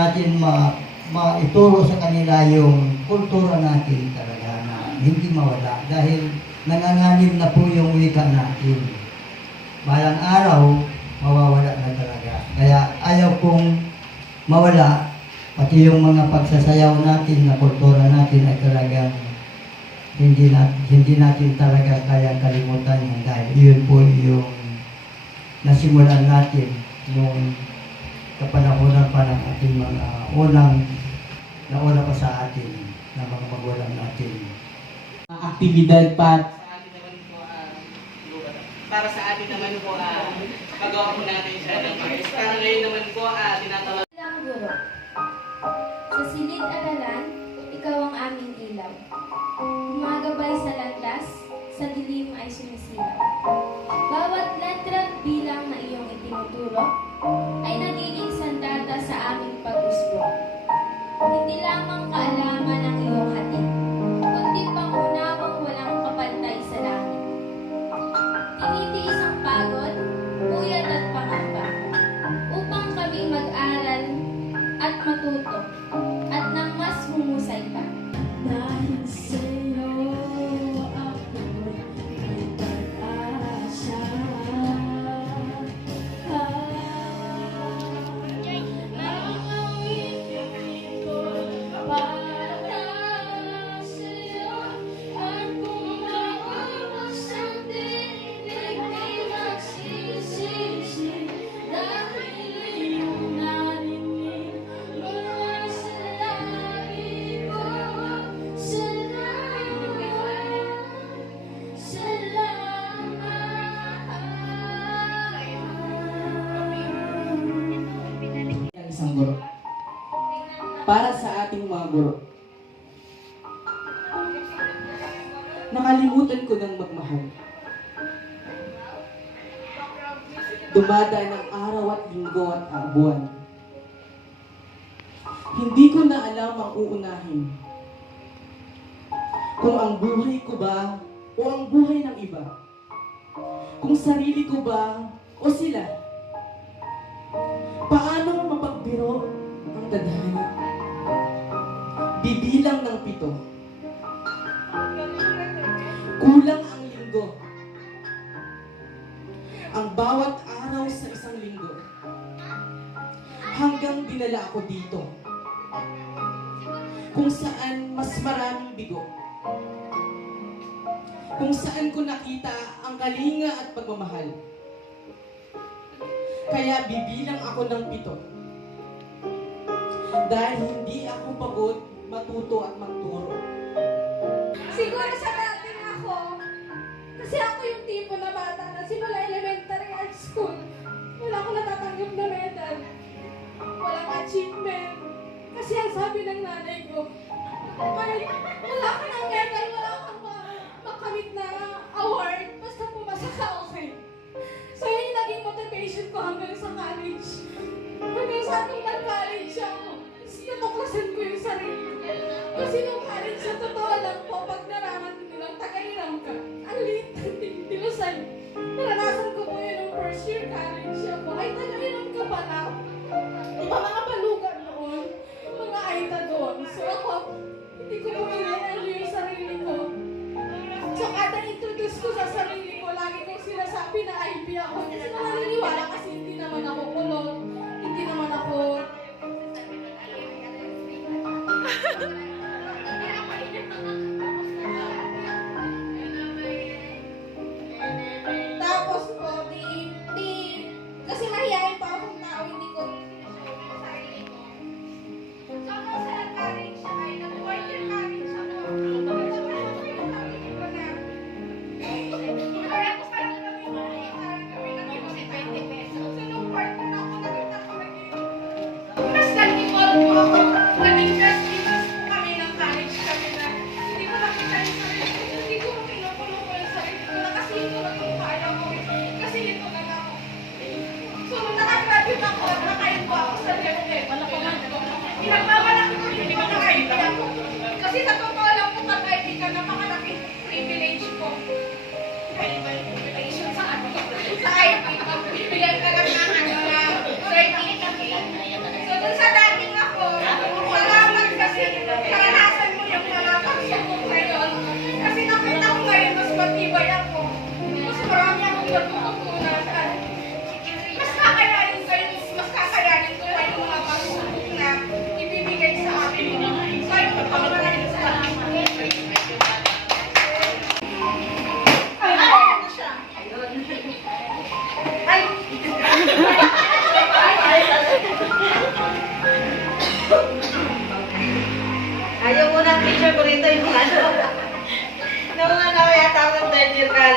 natin maituro sa kanila yung kultura natin talaga na hindi mawala dahil nanganganib na po yung wika natin. Balang araw, mawawala na talaga. Kaya ayaw kong mawala, pati yung mga pagsasayaw natin na kultura natin ay talagang hindi natin talaga kaya kalimutan yan dahil yun po yung nasimulan natin nung kapanahonan pa ng ating mga nauna pa sa atin na mga magulang natin. Aktibidad pa. Para sa atin naman po, magawa po natin siya ng Mars. Para ngayon naman po, tinatawag. Ilang guro. Sa silid-aralan, ikaw ang aming ilaw. Gumagabay sa landas, sa dilim ay sumisilaw. Bawat landrag bilang na iyong itinuturo, ay nagiging sandata sa aming pag-usbong. Hindi lamang kaalaman ang iyong hatid, kundi pangunawang walang kapantay sa langit. Tinitiis ang pagod, puyat at pangamba, upang kami mag-aral at matuto, at nang mas humusay pa. Dahil sa'yo ako'y may pag-asa. Nangawin ko para sa'yo, at kung maubos ang dinig di magsisisi, dahil iyong narinig mula sa labi ko. Isang guro. Para sa ating mga guro. Nakalimutan ko ng magmahal. Dumadaan ang araw at linggo at ang buwan. Hindi ko na alam ang uunahin. Kung ang buhay ko ba o ang buhay ng iba. Kung sarili ko ba o sila. Paano mapagbiro ang tadhana? Bibilang ng 7. Kulang ang linggo. Ang bawat araw sa isang linggo. Hanggang dinala ako dito. Kung saan mas maraming bigo. Kung saan ko nakita ang kalinga at pagmamahal. Kaya bibilang ako ng 7. Dahil hindi ako pagod matuto at magturo. Siguro sa dati ako, kasi ako yung tipo na bata na simula elementary high school, wala akong natatanggap na medal. Walang achievement. Kasi ang sabi ng nanay ko, kahit wala ka ng medal, wala kang makamit na award, basta pumasa ka, okay. So yun yung naging motivation ko hanggang sa college. Hanggang sa nung nag-college ako, natuklasan ko yung sarili ko. Kasi nung college, sa totoo lang po, pag nararating nilang taga-iram ka, ang liit ng tinusan. Naranasan ko po yun nung first year college ako. Ay, taga-iram ka pala. Iba mga balugan noon, mga aita doon. So ako, hindi ko po pinayalo yung sarili ko. So kada introduce ko sa sarili ko, lagi kong sinasabi na IB ako. Kasi naniniwala kasi hindi naman ako kulot. Hindi naman ako... Tapos po, kasi mahihayin pa akong tao, hindi ko sarili ko. So, nung sa college siya ay nag-quarter college ako. Mas nag-involve po ako. Naging classmates po kami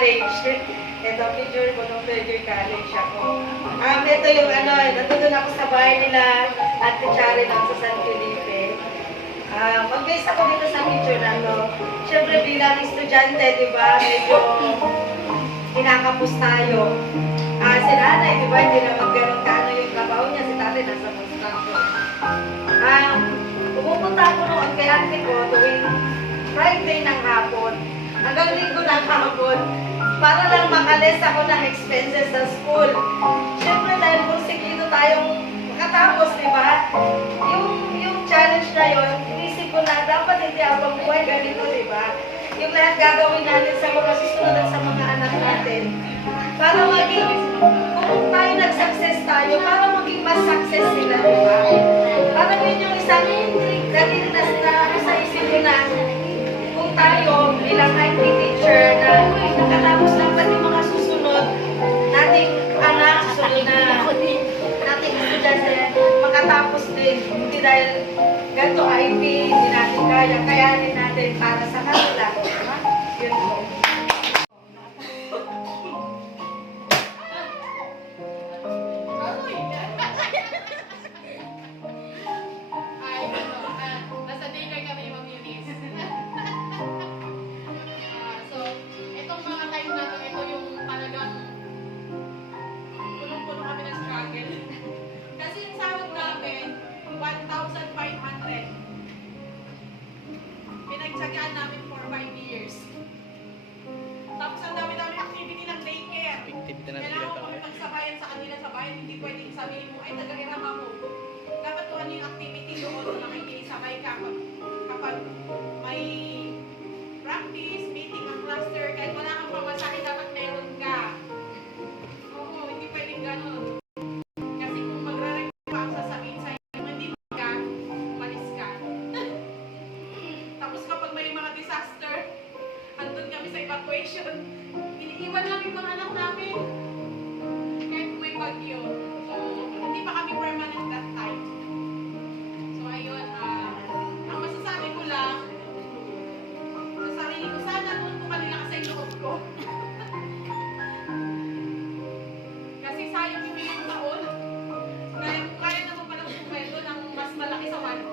college. Ito, picture ko nung third year college ako. Ito yung nandun ako sa bahay nila at Chari lang sa San Felipe. Mag-base ako dito sa picture na Siyempre bilang estudyante, di ba, medyo kinakapos tayo. Si nanay, di ba, hindi naman ganun kaano yung trabaho niya. Si tatay nasa construction. Pumupunta ako noon kay ate ko tuwing Friday ng hapon. Hanggang linggo ng hapon. Para lang makalis ako ng expenses sa school. Siyempre dahil porsigido tayong makatapos, di ba? Yung challenge na yun, inisip ko na dapat hindi habang buhay ganito, di ba? Yung lahat gagawin natin sa mga susunod at sa mga anak natin. Para maging, kung tayo nag-success tayo, para maging mas success sila, di ba? Para yun yung isang dali na sa isip ko na kung tayo bilang IT teacher na nakatapos dapat yung mga susunod nating anak, susunod na nating estudyante, makatapos din. Hindi dahil ganito IP, hindi natin kaya, kayanin natin para sa kanila. Diba? Yun po. Nasa dinner kami ni Ma'am Eunice. So, itong mga time na ito yung talagang punong-puno kami ng struggle. Kasi yung sahod namin, 1,500. Pinagtsagaan namin for 5 years. Tapos ang dami-dami activity ng daycare. Kailangan ko kami pagsabayan sa kanila sa bayan. Hindi pwedeng sabihin mo, ay taga-irama mo. Dapat kung ano yung activity doon, makikisabay ka kapag may practice, meeting ang cluster, kahit wala kang pamasahe, dapat meron ka. Oo, hindi pwedeng ganun. Kasi kung magra-record ka, ang sasabihin sa'yo, kung hindi ka, umalis ka. Tapos kapag may mga disaster, andun kami sa evacuation, iniiwan lang yung mga anak namin. Kahit kung may bagyo. So, hindi pa kami permanent that time. So, ayun, ang masasabi ko lang, sa sarili ko, sana noon ko kanila kasi yung loob ko. Kasi sayang yung ilang taon. Kaya naman palang sumweldo ng mas malaki sa 1.5.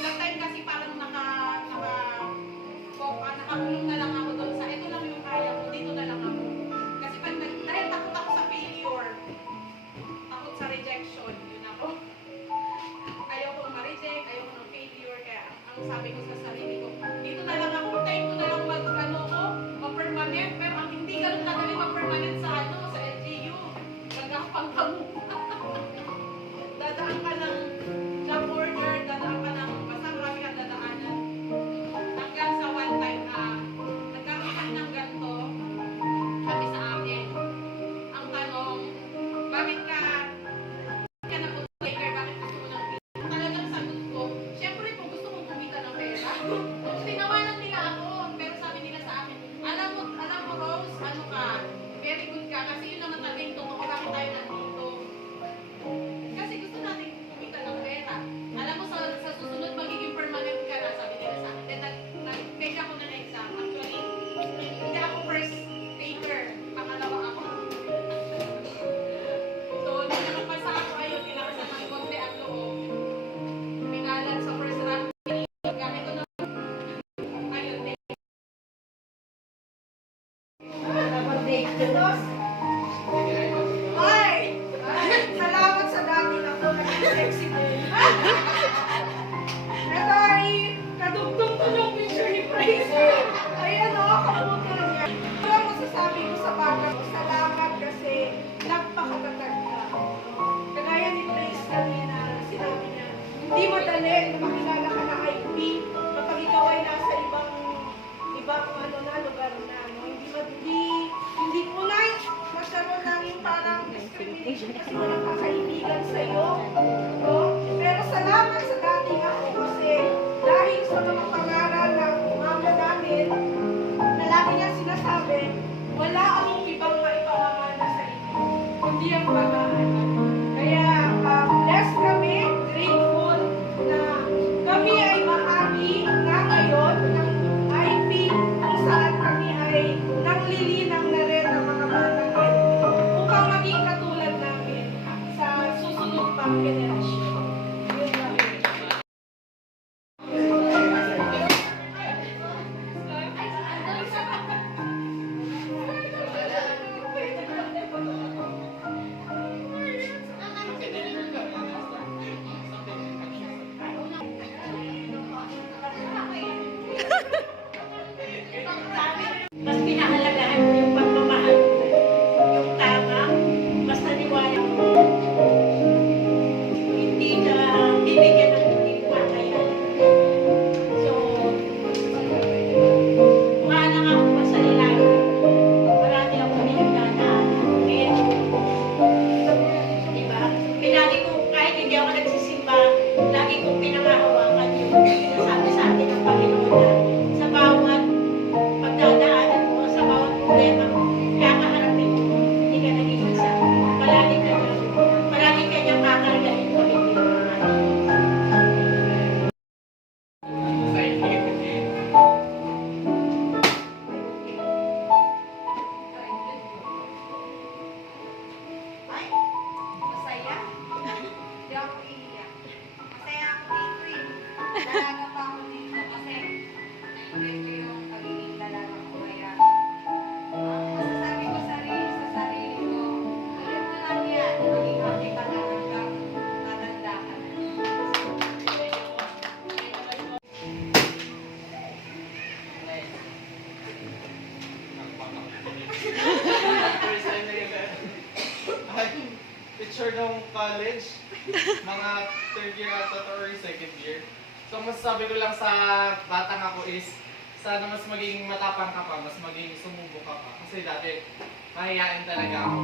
That time kasi parang nakakulong na lang ako doon sa ito lang yung kaya ko, dito na lang ako. Kasi dahil takot ako sa failure, takot sa rejection, yun ako. Ayaw kong ma-reject, ayaw ko ng failure, kaya ang sabi ko sa sarili ko, dito na lang ako, time ko na lang ma-permanent, pero ang hindi ganun kadali ma-permanent sa sa LGU, nagkakapang kamo. Dadaan ka ng job order, dadaan ka ng basta marami kang dadaanan. Hanggang sa one time nagkaroon kami ng ganito, sabi sa akin, ang tanong, bakit ka na po taker, bakit gusto mo ng pera? Talagang sagot ko, syempre po gusto kong kumita ng pera. Tinawanan nila ako, pero sabi nila sa akin, alam mo Rose, ano ka, very good ka, kasi yun naman talaga yung totoo, bakit tayo nandito. Kasi gusto natin kumita ng pera. Alam mo, sa susunod magiging permanent ka na, sabi nila sa akin. Then nag-take ako ng exam. Actually, hindi ako first taker. Pangalawa ako. So, nung nakapasa ako, ayun, nilakasan ng konti ang loob. Pinalan sa first round. Gamit ko na, ayun, ay! Salamat sa dati na ako, naging sexy mo. Ito ay kadugtong to yung picture ni Fraser. Ayan o, kaputo niya. Pero ang masasabi ko sa bata ko, salamat kasi nagpakatatag ka. Kagaya ni Fraser kanina, sinabi niya, hindi madali na makilala ka na IP kapag ikaw ay nasa ibang lugar na. No? Hindi mo na magkaroon ng yung parang discrimination kasi walang kakaibigan sa'yo. No? Pero salamat sa dating ako kasi dahil sa mga pangaral ng mama namin na lagi niya sinasabi, wala akong ibang maipamamana sa inyo, kundi ang pag-aaral. Kaya blessed kami, grateful na kami ay bahagi na ngayon ng IP kung saan kami ay Mas pinahalagahan mo yung pagmamahal mo. Yung tama, basta niwala mo. Hindi ka bibigyan ng muling pakayan. So, mukha lang ako pasalalayo. Marami ako pinagdadaan. Diba? Pinagi ko, kahit hindi ako nagsisimba, lagi kong pinangahawakan yung sinasabi sa atin ng Panginoon na sa bawat pagdadaanan mo, sa bawat problema mo, kakaharapin mo, hindi ka naging isa. Palagi ka niyang kakargahin mo, hindi naman. Ay, masaya. Hindi ako iiyak. Masaya ako dito eh. Dalaga pa ako dito kasi na-enjoy ko yung pagiging dalaga ko. Kaya, masasabi ko sa sarili ko, alam mo lang yan, maging happy ka na hanggang matanda ka na. First time na yun. Ay, picture ng college, mga third year ata to or second year. So, masasabi ko lang sa batang ako is, sana mas maging matapang ka pa, mas maging sumubo ka pa. Kasi dati, mahihain talaga ako.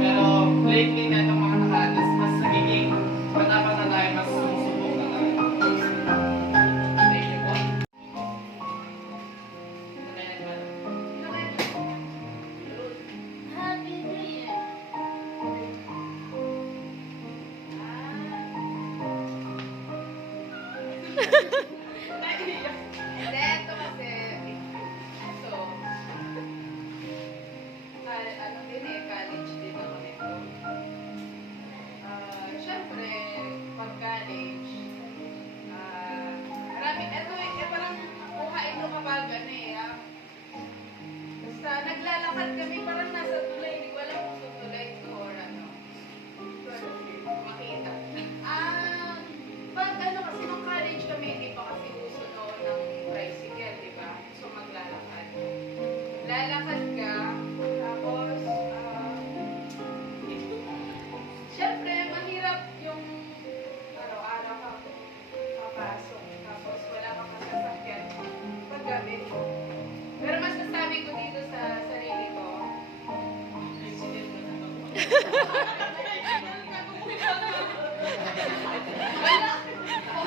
Pero lately na itong mga nakaraan, mas nagiging matapang na tayo, mas sumusubok na tayo. Thank you po. Happy New Year! Hindi, ito kasi, so, ano din eh, college din ako nito. Siyempre, pag college, marami, parang buhay ito kapag ano eh, basta naglalakad kami, parang nasa tulay, hindi ko alam kung sa tulay to or ano. Makita. Pag ano kasi nung college kami, hindi pa kasi uso noon ng tricycle, di ba? So maglalakad. Lalakad ka, tapos, syempre, mahirap yung araw-araw ka papasok, tapos wala kang masasakyan paggabi. Pero masasabi ko dito sa sarili ko,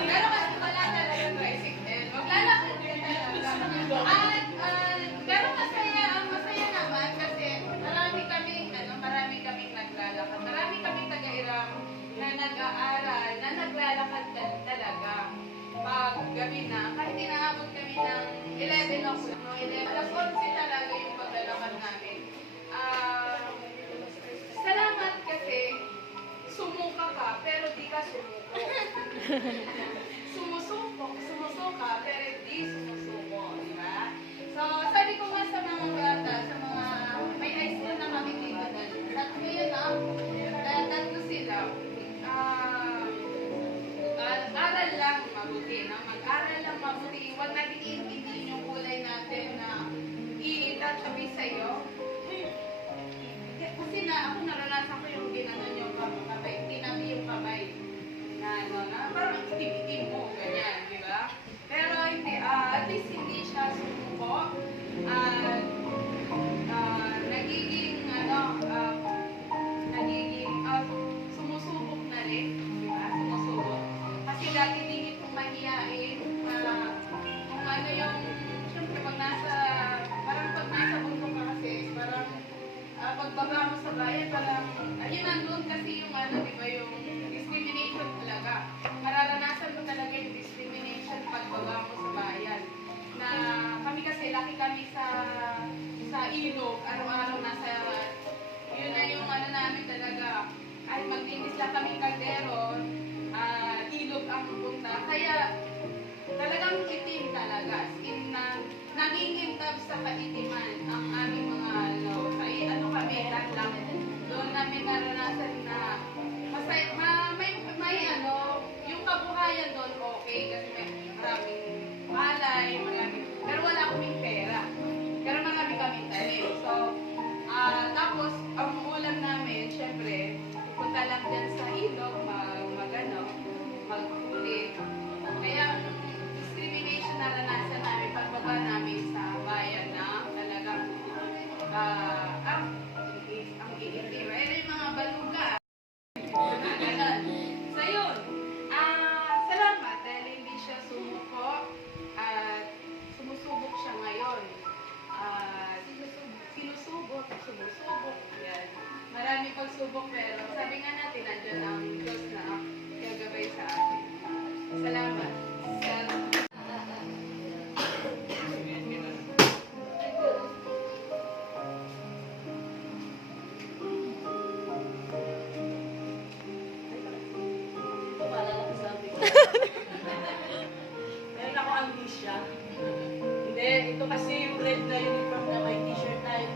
pero kasi wala talaga tricycle. Maglalakad ka talaga. Pero masaya naman kasi marami kaming naglalakad. Marami kaming taga-Iram na nag-aaral, na naglalakad talaga. Pag gabi na, kahit inaabot kami ng 11 o'clock, no, 11, alas 11 talaga yung paglalakad namin. Salamat kasi sumuka ka, pero di ka sumuko. Sumusuka, pero di sumusuko, di ba? So, sabi ko nga sa mga bata, sa mga, may high school na kami dito na, tatlo yun tatlo sila. Aral lang mabuti, na mag-aral lang mabuti. Huwag natin iintindihin yung kulay natin na itatabi sa'yo. Kasi ako naranasan ko yung ginanon yung kamay, tinabi yung kamay na parang itim-itim mo, ganyan, di ba? Pero hindi, at least hindi siya sumuko. Sumusubok na rin, di ba? Sumusubok. Kasi dati din itong mahihain, kung ano yung, syempre pag nasa bundok ka kasi, parang pagbaba mo sa bayan, parang, ayun nandun kasi yung di ba, yung discrimination talaga. Mararanasan mo talaga yung discrimination pagbaba mo sa bayan. Na kami kasi, laki kami sa ilog, araw-araw nasa, yun na yung namin talaga, kahit maglinis lang kami kaldero, ilog ang punta. Kaya, talagang itim talaga. As in, nangingintab sa kaitiman ang aming mga kami lang. Doon namin naranasan na masaya, may yung kabuhayan doon okay kasi may maraming malay, pero wala kaming pera. Pero marami kami ang iitim. Ayun yung mga baluga. Ganon. So yun, salamat dahil hindi siya sumuko at sumusubok siya ngayon. Sinusubok. Yan. Marami pagsubok pero sabi nga natin, nandiyan ang Diyos na gagabay sa atin. Salamat. Meron ako amnesia. Hindi, ito kasi yung red na uniform na may t-shirt tayo.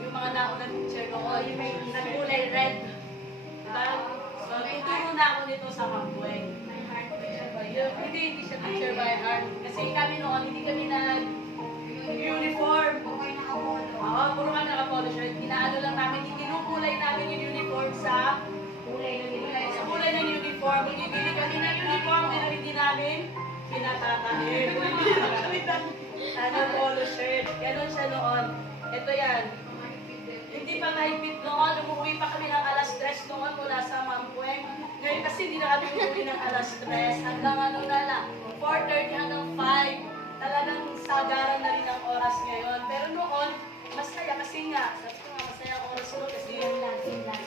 Yung mga naunang teacher ko, yung may nagkulay red. Diba? So, ituro na ako nito sa Kampueng. Hindi siya teacher by heart. Kasi kami noon, hindi kami nag-uniform. Oo, puro kami naka-polo shirt. Inaano lang namin, ikinukulay namin yung uniform sa kulay ng uniform. Bibili kami ng uniform, pero hindi namin pinatatahin. Polo shirt. Ganon siya noon. Ito yan. Hindi pa mahigpit noon. Umuwi pa kami ng alas 3 noon mula sa Mampueng. Ngayon kasi hindi na kami umuwi ng alas 3. Hanggang ano na lang. 4:30 hanggang 5. Talagang sagaran na rin ang oras ngayon. Pero noon, masaya kasi nga. Sabi ko nga, masaya ang oras noon kasi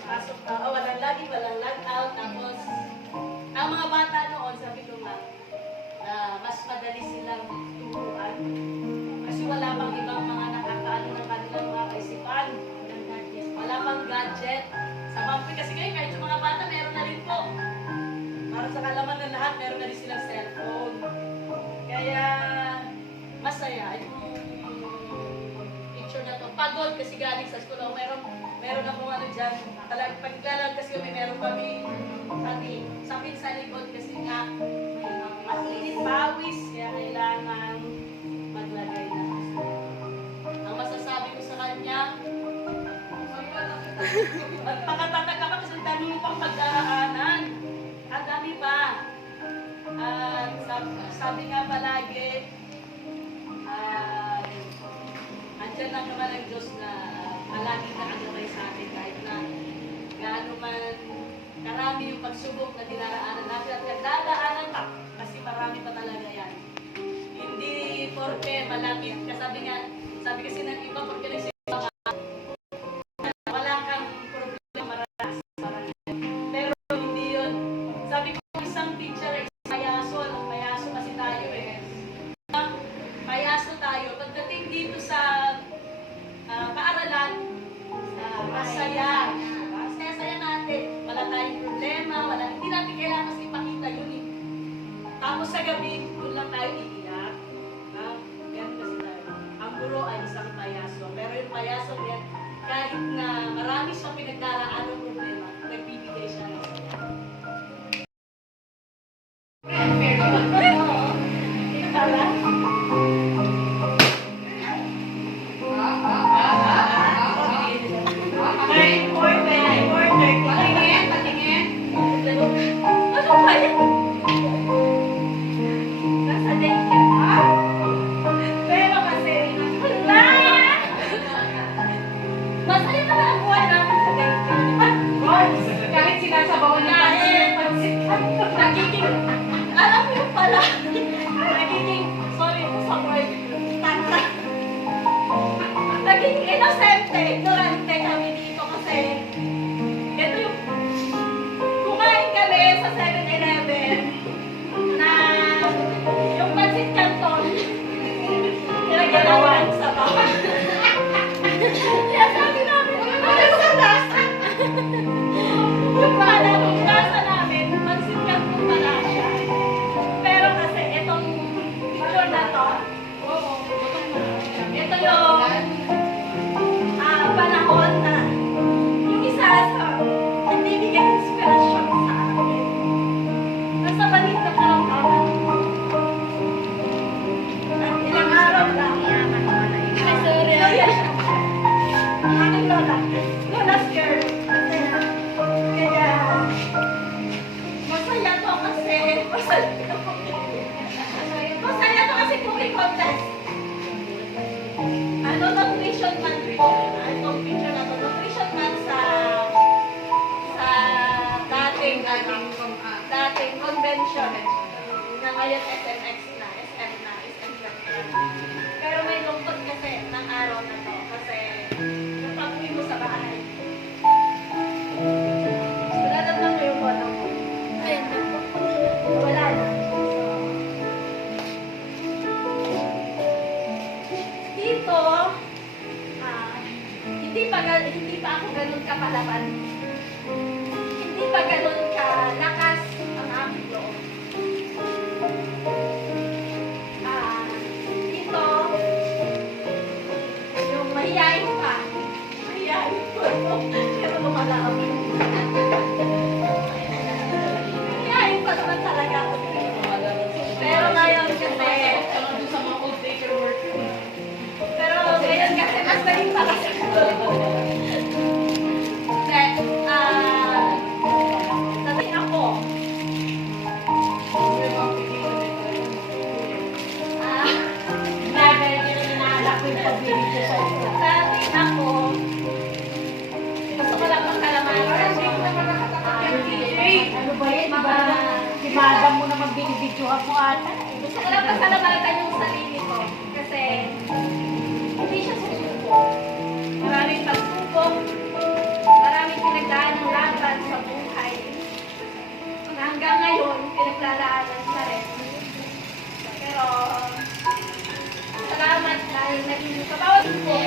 pasok na. Walang lagi, walang lag out. Tapos, ang mga bata noon, sabi ko nga, mas madali silang turuan. Kasi wala pang ibang mga nakakaano ng kanilang mga kaisipan. Wala pang gadget. Sa Mampuy kasi ngayon, kahit yung mga bata, meron na rin po. Para sa kalaman ng lahat, meron na rin silang cellphone. Kaya, masaya. Yung picture na to. Pagod kasi galing sa school. Meron akong ano dyan. Talagang paglalag kasi meron kami pati sa sa likod kasi nga mainit pawis. Kaya kailangan maglagay na. Ang masasabi ko sa kanya, magpakatatag ka pa kasi ang dami mo pang pagdaraanan. Ang dami pa. At sabi nga palagi, andyan lang naman ang Diyos na palagi nakagabay sa atin kahit na gaano man karami yung pagsubok na dinaraanan natin at nagdadaanan pa kasi marami pa talaga yan. Hindi porke malapit, sabi kasi ng iba porke nagsimba ka, wala kang problema maranas. Pero hindi yun. Sabi ko isang teacher ay payaso kasi tayo eh. Payaso tayo. Pagdating dito sa paaralan, masaya. Masaya natin. Wala tayong problema, hindi natin kailangan kasi ipakita yun eh. Tapos sa gabi, doon lang tayo iiyak. Ganun kasi tayo. Ang guro ay isang payaso. Pero yung payaso yan, kahit na marami siyang pinagdaraan ng problema, nagbibigay siya ng saya. Patingin. Ano ba yan? Nasa date ka pa? Pero kasi, masaya na ang buhay namin sa date. Kahit sinasabawan niya Dahil, nagiging, alam mo pala, nagiging, sorry sa word, tata. Nagiging inosente, ignorante kami dito kasi, ito yung, kumain kami sa 7-Eleven na yung pancit canton, nilagyan namin sa bawah. Kaya sabi namin, ano sa lasa? Yung lasa namin, pancit canton pala siya. Pero kasi itong picture na to, ito yung panahon na yung isa sa nagbibigay inspirasyon sa akin. Nasa balit na karamdaman. At ilang araw lang. Ay, sorry. Ang aking lola. Lola's girl. Kaya, masaya to kasi, masaya to kasi cooking contest. Ano, nutrition month po. Ngayon SMX na, SM na, SM na. Pero may lungkot kasi ng araw na to. Kasi yung pag-uwi mo sa bahay. Dadagdag mo yung boto mo. Ayun na po. Wala na. Dito, hindi pa ako ganun kapalaban. Hindi pa ganun kalakas ang aming loob. Dito, yung mahihayin pa. Mahihayin ko. Pero lumala ako. Mahihayin pa naman talaga ako dito. Pero ngayon kasi, pero ngayon kasi mas naging malakas ako. Sabihin ako, sabihin ako, gusto ko lang magkalamanan. Ano ba yan? Si madam mo naman binibidyohan mo ata. Gusto ko lang pasalamatan yung sarili ko. Kasi, hindi siya susubok. Maraming pagsubok. Maraming pinagdaan ng laban sa buhay. Na hanggang ngayon, pinaglalaanan sa rin. Pero, salamat dahil naging sa bawat po,